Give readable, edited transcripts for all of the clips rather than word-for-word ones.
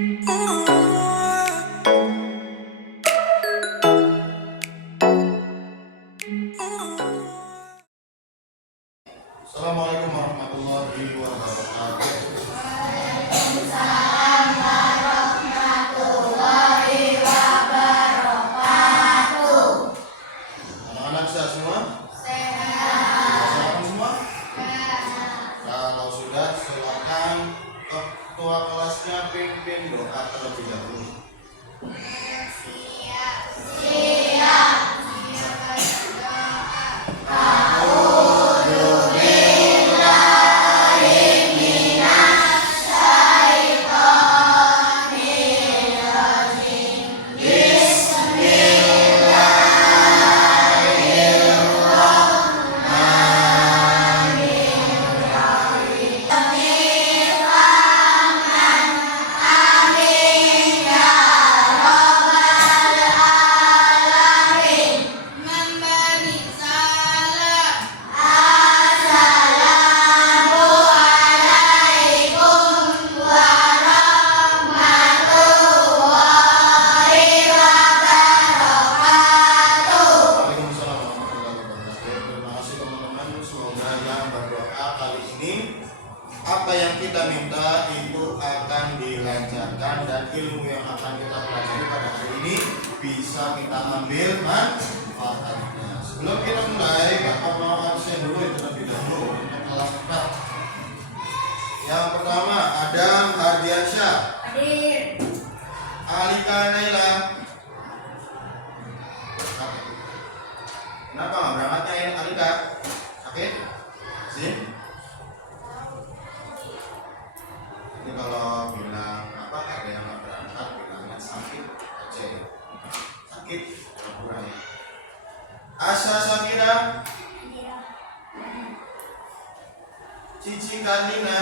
Assalamualaikum warahmatullahi wabarakatuh. Waalaikumsalam warahmatullahi wabarakatuh. Anak-anak sehat semua? Sehat. Sehat semua? Sehat. Kalau sudah, silakan ketua kelasnya pimpin doa terlebih dahulu. Siap. Siap. Waalaikumsalam warahmatullahi wabarakatuh. Terima kasih teman-teman. Semoga yang berdoa kali ini apa yang kita minta itu akan dilancarkan dan ilmu yang akan kita pelajari pada hari ini bisa kita ambil manfaatnya. Sebelum kita mulai, Bapak mau absen dulu terlebih dahulu untuk kelas kita. Yang pertama ada Hardiansyah, Hadir. Alika Naila. Kenapa nggak berangkatnya Alika? Sakit? Sih? Jadi kalau bilang apa ada yang nggak berangkat bilangnya sakit aja ya. Sakit pura-pura ya. Asya Sakira, Cici Karina,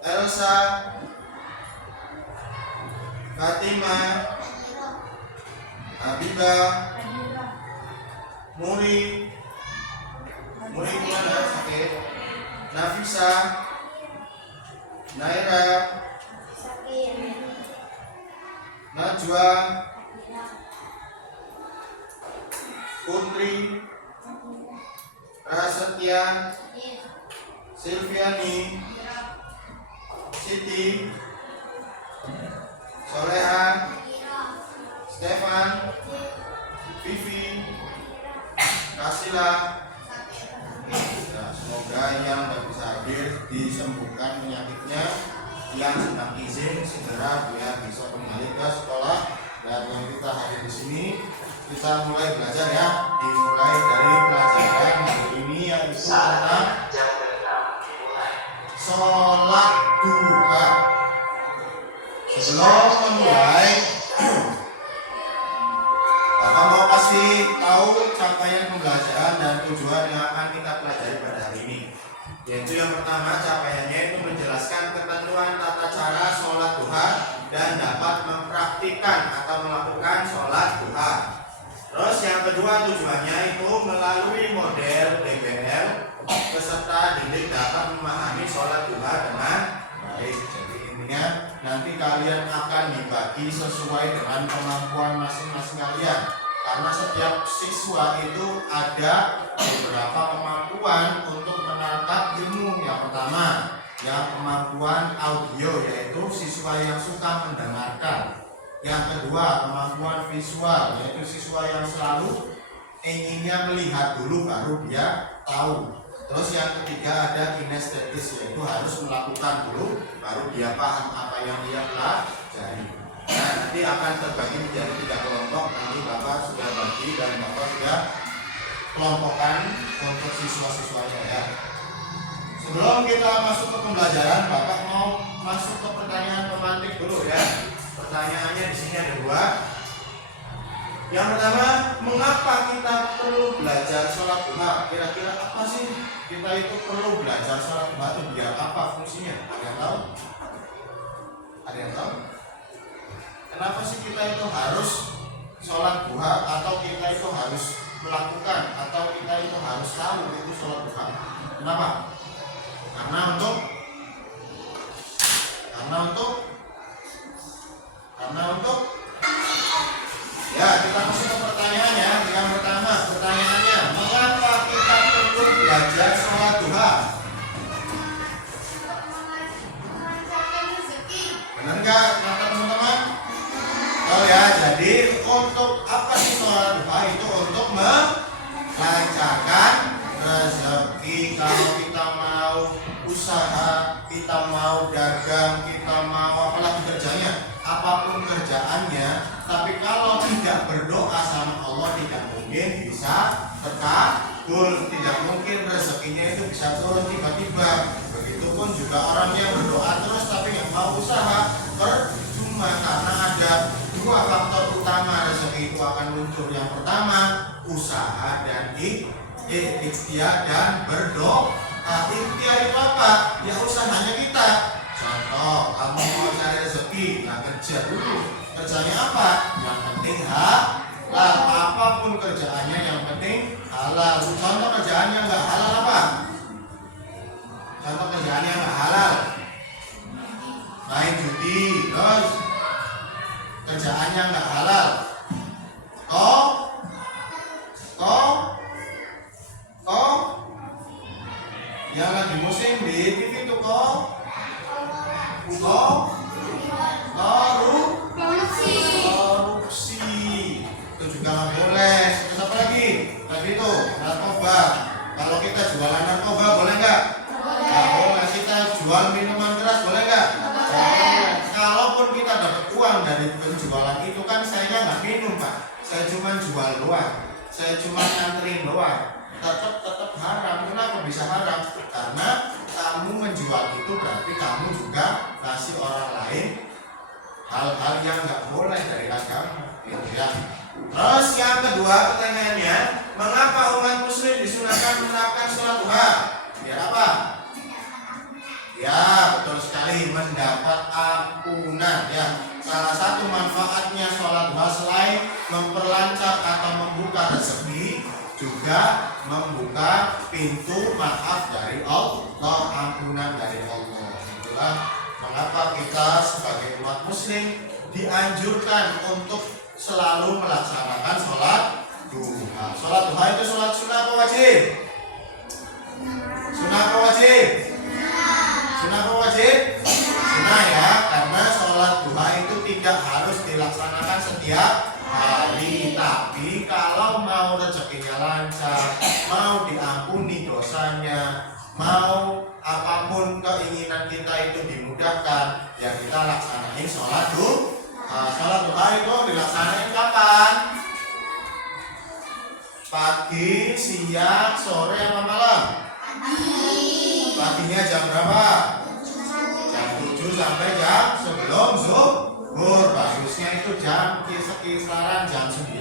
Elsa, Fatima, Habibah, Muri kemana? Sakit. Nafisa, Naira, Sakit. Najwa, Putri, Prasetya, Silviani, Siti, Soleha, Stefan, Vivi, Kasila. Ya, semoga yang tidak bisa hadir disembuhkan penyakitnya, yang sedang izin segera dia bisa kembali ke sekolah. Dan yang kita hadir di sini kita mulai belajar ya, dimulai dari pelajaran hari ini yaitu tentang sholat duha. Sebelum memulai, Bapak mau kasih tahu capaian pembelajaran dan tujuan yang akan kita pelajari pada hari ini. Yaitu yang pertama, capaiannya itu menjelaskan ketentuan tata cara sholat duha dan dapat mempraktikkan atau melakukan sholat duha. Terus yang kedua, tujuannya itu melalui model DBL peserta didik dapat memahami sholat duha dengan baik. Jadi intinya nanti kalian akan dibagi sesuai dengan kemampuan masing-masing kalian. Karena setiap siswa itu ada beberapa kemampuan untuk menangkap ilmu. Yang pertama, yang kemampuan audio, yaitu siswa yang suka mendengarkan. Yang kedua, kemampuan visual, yaitu siswa yang selalu inginnya melihat dulu baru dia tahu. Terus yang ketiga ada kinestetis, yaitu harus melakukan dulu baru dia paham apa yang dia pelajari. Nah, nanti akan terbagi menjadi 3 kelompok. Nanti Bapak sudah bagi dan Bapak sudah kelompokkan untuk siswa-siswanya ya. Sebelum kita masuk ke pembelajaran, Bapak mau masuk ke pertanyaan pemantik dulu ya. Pertanyaannya di sini ada 2. Yang pertama, mengapa kita perlu belajar sholat duha? Kira-kira apa sih kita itu perlu belajar sholat duha itu biar apa fungsinya? Ada yang tahu? Ada yang tahu? Kenapa sih kita itu harus sholat duha, atau kita itu harus melakukan, atau kita itu harus tahu itu sholat duha? Kenapa? Karena usaha, kita mau dagang, kita mau apalagi kerjanya, apapun kerjaannya, tapi kalau tidak berdoa sama Allah tidak mungkin bisa terkabul, tidak mungkin rezekinya itu bisa turun tiba-tiba. Begitupun juga orang yang berdoa terus tapi nggak mau usaha, percuma, karena ada dua faktor utama rezeki itu akan muncul. Yang pertama usaha dan ikhtiar dan berdoa. Ikhtiar itu apa? Ya usahanya kita. Contoh, kamu mau cari rezeki, nah kerja dulu. Kerjanya apa? Yang penting halal. Apapun kerjaannya yang penting halal. Contoh kerjaannya nggak halal apa? Contoh kerjaannya nggak halal, main judi. Terus kerjaannya nggak halal, kok yang lagi musim di TV itu korupsi itu juga nggak boleh. Terus apa lagi? Tadi itu narkoba. Kalau kita jualan narkoba boleh nggak? Nggak boleh. Kita jual minuman keras boleh nggak? Kalaupun kita dapat uang dari penjualan itu kan saya nggak minum Pak, saya cuma jual doang, saya cuma nganterin doang, tetap haram. Kenapa bisa haram? Karena kamu menjual itu berarti kamu juga kasih orang lain hal-hal yang nggak boleh dari agama, gitu ya. Terus yang kedua pertanyaannya, mengapa umat muslim disunahkan menerapkan sholat duha? Biar apa? Ya, betul sekali, mendapat ampunan ya. Salah satu manfaatnya sholat duha selain memperlancar atau membuka rezeki, juga membuka pintu maaf dari Allah, ampunan dari Allah. Itulah mengapa kita sebagai umat muslim dianjurkan untuk selalu melaksanakan sholat duha. Sholat duha itu sholat sunnah apa wajib? Sunnah apa wajib? Sunnah apa wajib? Sunnah ya, karena sholat duha itu tidak harus dilaksanakan setiap hari. Tapi kalau mau rezekinya lancar, mau diampuni dosanya, mau apapun keinginan kita itu dimudahkan, ya kita laksanain sholat duha. Sholat duha itu dilaksanain kapan? Pagi, siang, sore, apa malam? Paginya jam berapa? Jam 7 sampai jam sebelum zuhur. Bagusnya itu jam kisaran jam 9.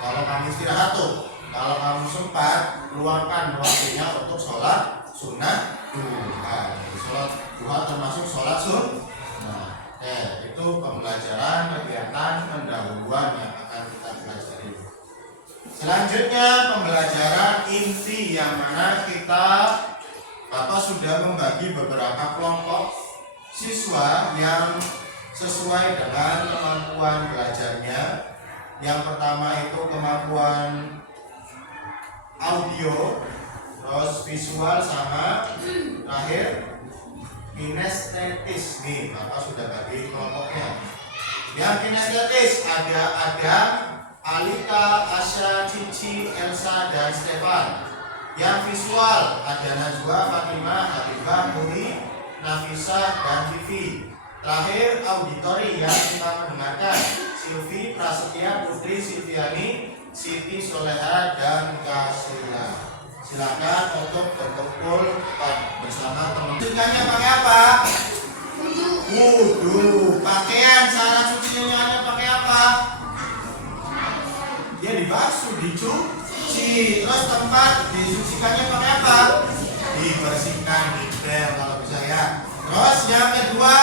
Kalau kamu istirahat tuh, kalau kamu sempat, luangkan waktunya untuk sholat sunnah duha. Sholat duha termasuk sholat sunnah. Itu pembelajaran kegiatan pendahuluan yang akan kita pelajari. Selanjutnya pembelajaran inti, yang mana kita Bapak sudah membagi beberapa kelompok siswa yang sesuai dengan kemampuan belajarnya. Yang pertama itu kemampuan audio, terus visual, sama terakhir kinestetis. Nih Bapak sudah bagi kelompoknya. Yang kinestetis ada Adam, Alika, Asya, Cici, Elsa, dan Stefan. Yang visual ada Najwa, Fatimah, Habibah, Muri, Nafisa, dan Vivi. Terakhir auditory yang kita mendengarkan Silvi, Prasetya, Putri, Silviani, Siti, Soleha, dan Kasila. Silakan untuk berkumpul bersama teman. Cuciannya pakai apa? Wudu. Pakaian, cara cuciannya pakai apa? Ya dibasuh, dicuci. Terus tempat disucikannya pakai apa? Dibersihkan, dibel kalau bisa ya. Terus yang kedua,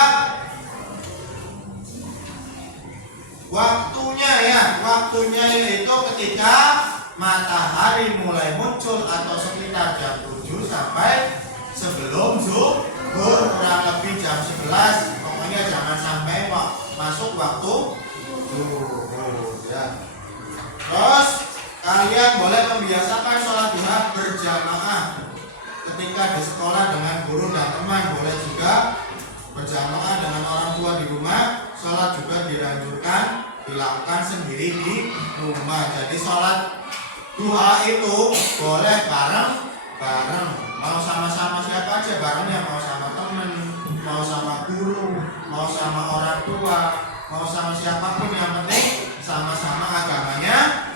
waktunya yaitu ketika matahari mulai muncul atau sekitar jam 7 sampai sebelum zuhur, kurang lebih jam 11. Pokoknya jangan sampai masuk waktu zuhur ya. Terus kalian boleh membiasakan sholat duha berjamaah ketika di sekolah dengan guru dan teman, boleh juga berjamaah dengan orang tua di rumah. Sholat juga dianjurkan dilakukan sendiri di rumah. Jadi sholat duha itu boleh bareng-bareng. Mau sama-sama siapa aja barengnya, mau sama temen, mau sama guru, mau sama orang tua, mau sama siapapun, yang penting sama-sama agamanya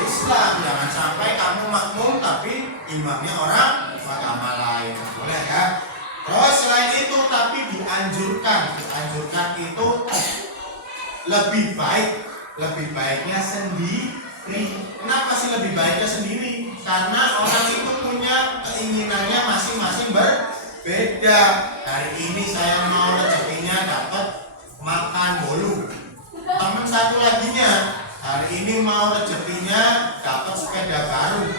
Islam. Jangan sampai kamu makmum tapi imamnya orang agama lain, boleh ya. Terus selain itu tapi dianjurkan itu lebih baiknya sendiri. Kenapa sih lebih baiknya sendiri? Karena orang itu punya keinginannya masing-masing berbeda. Hari ini saya mau rezekinya dapat makan bolu. Teman satu laginya hari ini mau rezekinya dapat sepeda baru.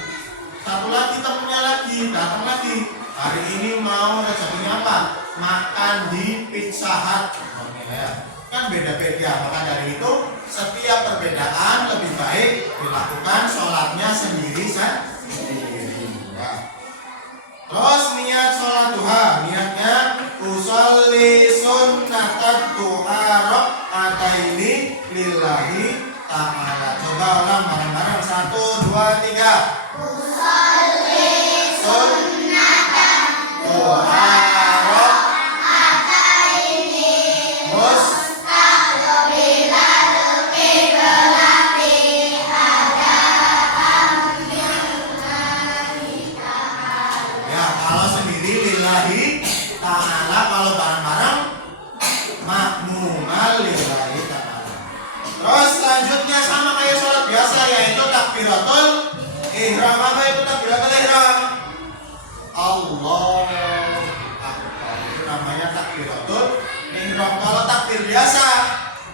Satu lagi temennya lagi datang lagi. Hari ini mau rezekinya apa? Makan di Pizza Hut. Oke ya. Kan beda-beda. Maka dari itu setiap perbedaan lebih baik dilakukan sholatnya sendiri ya. Terus niat sholat duha, niatnya usolli sunnatat duha rakaataini lillahi ta'ala. Coba ulang bareng-bareng, 1, 2, 3. Usolli sunnatan duha rakaataini ta'ala. Kalau bareng-bareng makmumal lillahi ta'ala. Terus selanjutnya sama kayak sholat biasa, yaitu takbiratul ihram. Apa itu takbiratul ihram? Allah Akbar, itu namanya takbiratul ihram. Kalau takbir biasa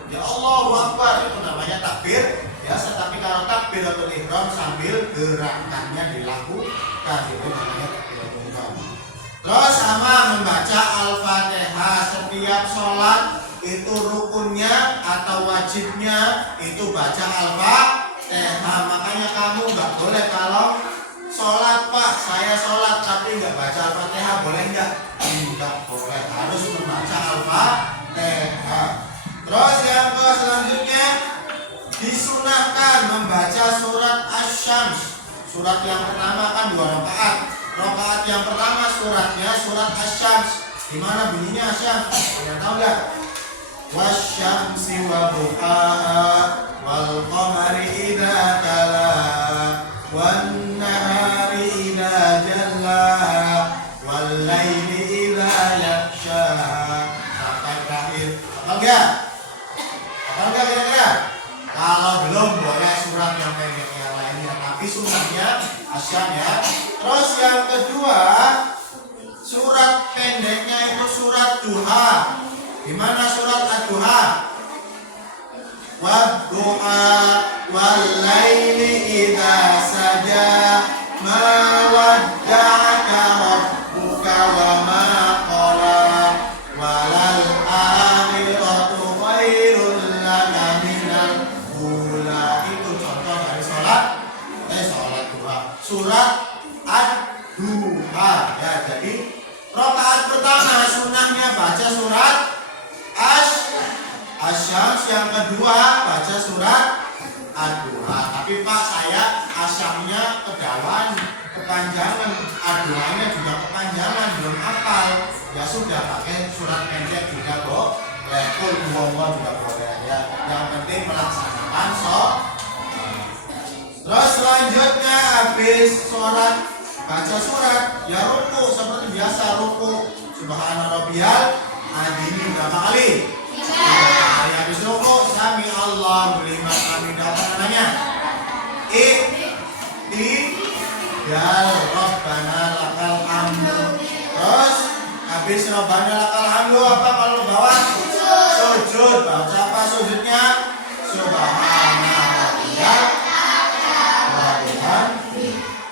ya Allahu Akbar, itu namanya takbir biasa. Tapi kalau takbiratul ihram sambil gerakannya dilakukan, itu namanya takbiratul ihram. Terus sama membaca Al-Fatihah. Setiap sholat itu rukunnya atau wajibnya itu baca Al-Fatihah. Makanya kamu nggak boleh kalau sholat, Pak saya sholat tapi nggak baca Al-Fatihah, boleh nggak? Nggak boleh, harus membaca Al-Fatihah. Terus yang selanjutnya disunahkan membaca surat Asy-Syams. Surat yang pertama kan 2 rakaat. Rakaat yang pertama suratnya surat Asy-Syams. Gimana bunyinya Asy-Syams? Kalian tahu nggak? Wasyamsi wa duhaha wal qamari idza talaha wan nahari idza jallaha wal laili idza yaghshaha. Sampai terakhir. Hafal nggak? Hafal nggak kira-kira? Kalau belum boleh surat yang pendek yang lainnya, tapi sunahnya Asy-Syams ya. Terus yang kedua, surat pendeknya itu surat duha. Gimana surat ad-duha? Wad-duha wal-laili idza saja ma wadda'aka rabbuka wa ma qala walal akhiratu khairul laka minal ula. Itu contoh dari sholat duha. Surat ad-duha ya. Jadi rakaat pertama sunahnya baca surat Asy-Syams, yang kedua baca surat ad-duha. Tapi Pak saya Asy-Syamsnya kedawan, kepanjangan, ad-duhanya juga kepanjangan, belum hafal. Ya sudah, pakai surat pendek juga boleh, qul huwallahu juga boleh ya. Yang penting melaksanakan sholat. Terus selanjutnya habis sholat baca surat ya ruku seperti biasa, ruku subhana rabbiyal azim berapa kali? 3 kali. Habis ruku sami Allahu liman hamidah, apa namanya? Ihtidal rabbana lakal hamdu. Terus habis rabbana lakal hamdu apa kalau bawah? Sujud. Baca apa sujudnya? Subhana rabbiyal azim.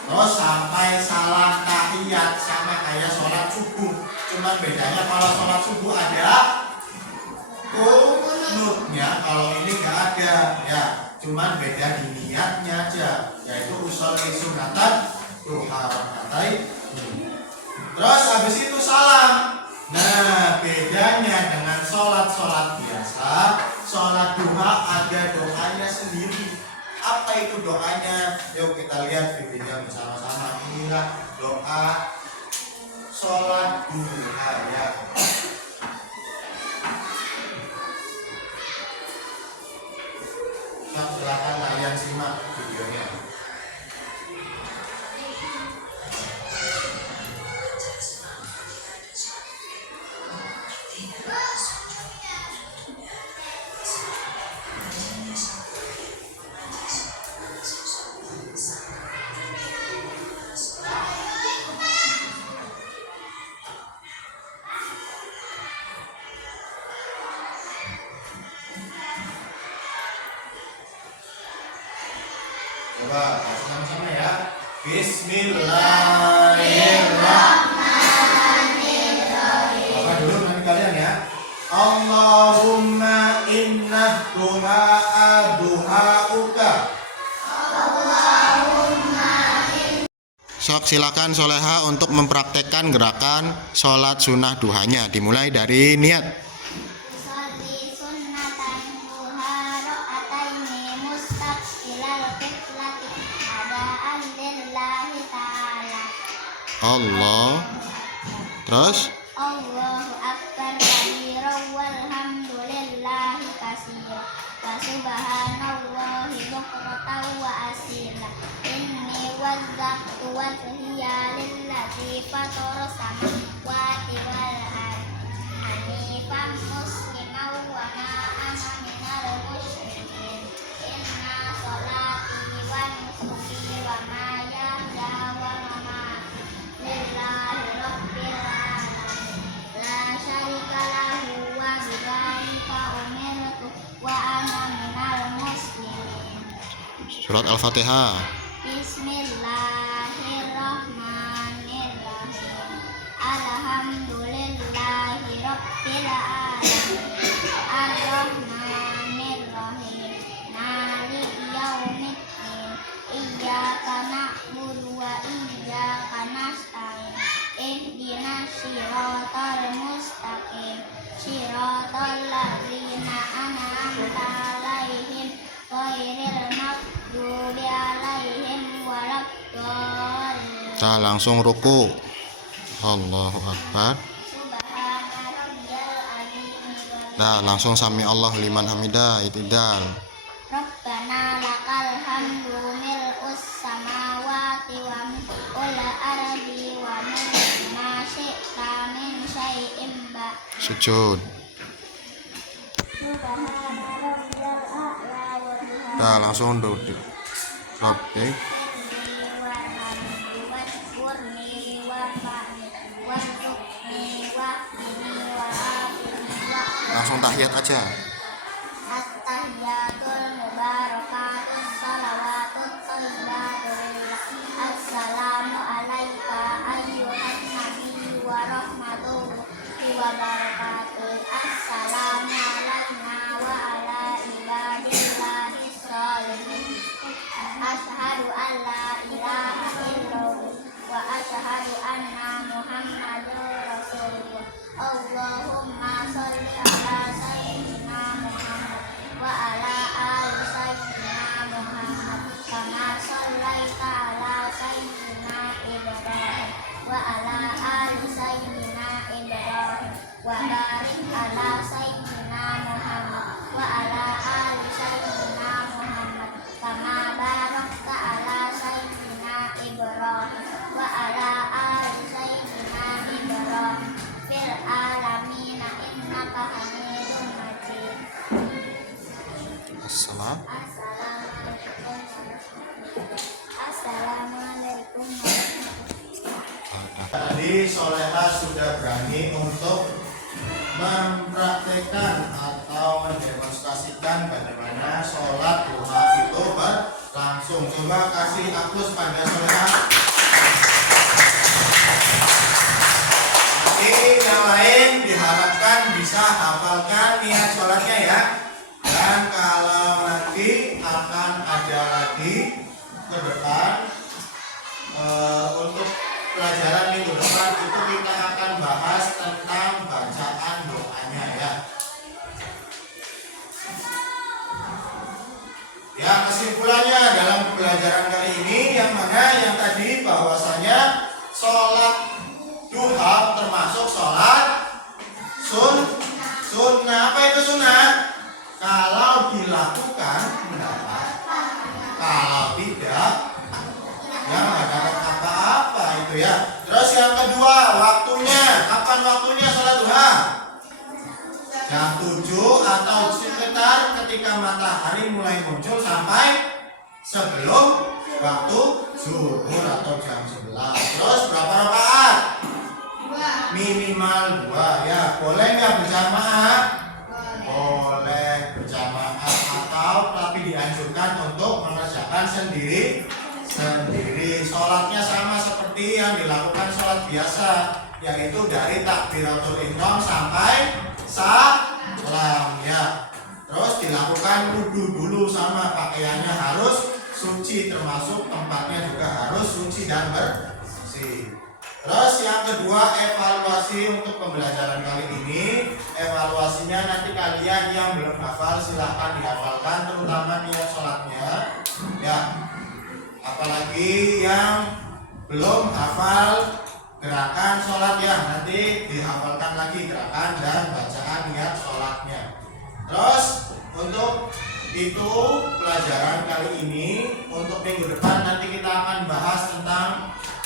Terus sampai salam tahiyat, sama kayak sholat subuh. Cuman bedanya kalau sholat subuh ada kunutnya, kalau ini nggak ada ya. Cuman beda di niatnya aja, yaitu usolli sunnatan duha rakaatain. Terus habis itu salam. Nah bedanya dengan sholat biasa, sholat duha ada doanya sendiri. Apa itu doanya? Yuk kita lihat videonya bersama-sama. Inilah doa sholat duha ya. Nah, silakan kalian simak videonya. Coba sama-sama ya. Bismillahirrahmanirrahim. Bapak dulu nanti kalian ya. Allahumma inna duha'a duha'uka. Sok silakan Soleha untuk mempraktekkan gerakan sholat sunnah duhanya. Dimulai dari niat. Sholli sunnatan duha ra'ataini mustaqbilal qiblati adaan lillahi ta'ala. Allah. Terus Allahu akbar kabiran walhamdulillahi katsiran wa subhanallahi bukratan wa asila. Inni wazzaqtu wajhiya lillati fatara samawati wal ardi hanifan musliman wa ma ana minal musyrikin. Inna sholati wa nusuki wa mahyaya wa mamati lillahi rabbil alamin la syarika lahu wa bidzalika umirtu wa ana minal muslimin. surat Al-Fatihah. Bismillahirrahmanirrahim. Alhamdulillahi rabbil alamin. Arrahmanirrahim. Maliki yaumiddin. Iyyaka na'budu wa iyyaka nasta'in. Ihdinas siratal mustaqim. Siratal ladzina an'amta 'alaihim ghairil maghdubi 'alaihim waladdallin. Nah, langsung ruku. Allahu Akbar. Subhana rabbiyal azim. Nah, langsung sami Allah liman hamidah, itidal. Rabbana lakal hamdu mil'us samawati wa mil'ul ardi wa ma syi'ta min syai'in ba'd. Sujud. Subhana rabbiyal a'la wa bihamdihi. Nah, langsung duduk. Rabbi. Langsung tahiyat aja. At-tahiyatul mubarakatus salawatut thayyibatul. Assalamu alayka ayyuhan nabi wa rahmatullahi wa barakatuh. Assalamu alayna wa ala ibadillahi sholihin. Asyhadu an la ilaha illallah wa asyhadu anna muhammadar rasulullah. Allahumma sholli ala sayyidina Muhammad wa ala ali sayyidina Muhammad kama shallaita ala sayyidina Ibrahim wa ala ali sayyidina Ibrahim wa barik ala sayyidina Muhammad wa ala ali sayyidina Muhammad kama barakta ala sayyidina Ibrahim wa ala ali sayyidina Ibrahim fil alamin innaka hamidum majid. Assalamualaikum. Tadi Soleha sudah berani untuk mempraktekkan atau mendemonstrasikan bagaimana sholat duha itu berlangsung. Coba kasih aplaus pada Soleha. Yang lain diharapkan bisa hafalkan niat sholatnya ya. Dan kalau nanti akan ada lagi ke depan untuk pelajaran minggu depan itu kita akan bahas tentang bacaan doanya ya. Ya, kesimpulannya dalam pembelajaran kali ini yang mana yang tadi bahwasanya sholat duha jam 7 atau sekitar ketika matahari mulai muncul sampai sebelum waktu zuhur atau jam 11. Terus berapa rakaat? Minimal 2 ya. Boleh nggak berjamaah? Boleh berjamaah atau tapi dianjurkan untuk mengerjakan sendiri. Sholatnya sama seperti yang dilakukan sholat biasa, yaitu dari takbiratul ihram sampai salam ya. Terus dilakukan wudu dulu, sama pakaiannya harus suci, termasuk tempatnya juga harus suci dan bersih. Terus yang kedua, evaluasi untuk pembelajaran kali ini. Evaluasinya nanti kalian yang belum hafal silahkan dihafalkan, terutama niat sholatnya ya. Apalagi yang belum hafal gerakan sholat ya, nanti dihafalkan lagi gerakan dan bacaan niat sholatnya. Terus untuk itu pelajaran kali ini, untuk minggu depan nanti kita akan bahas tentang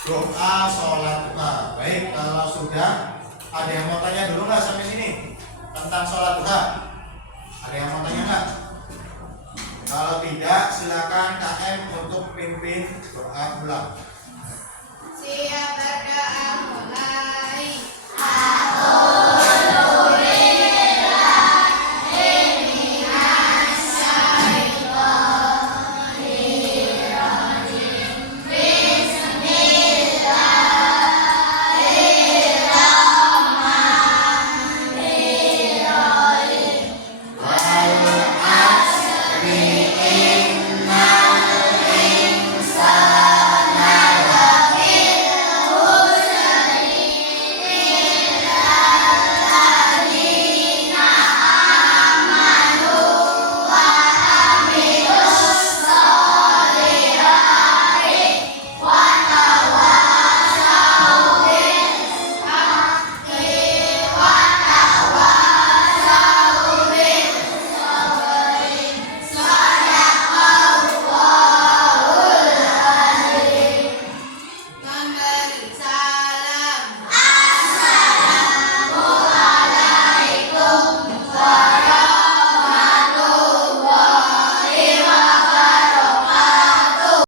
doa sholat duha. Baik, kalau sudah ada yang mau tanya dulu nggak sampai sini tentang sholat duha? Ada yang mau tanya nggak? Kalau tidak, silakan KM untuk pimpin doa ulang. Siap berdoa mulai. Memberi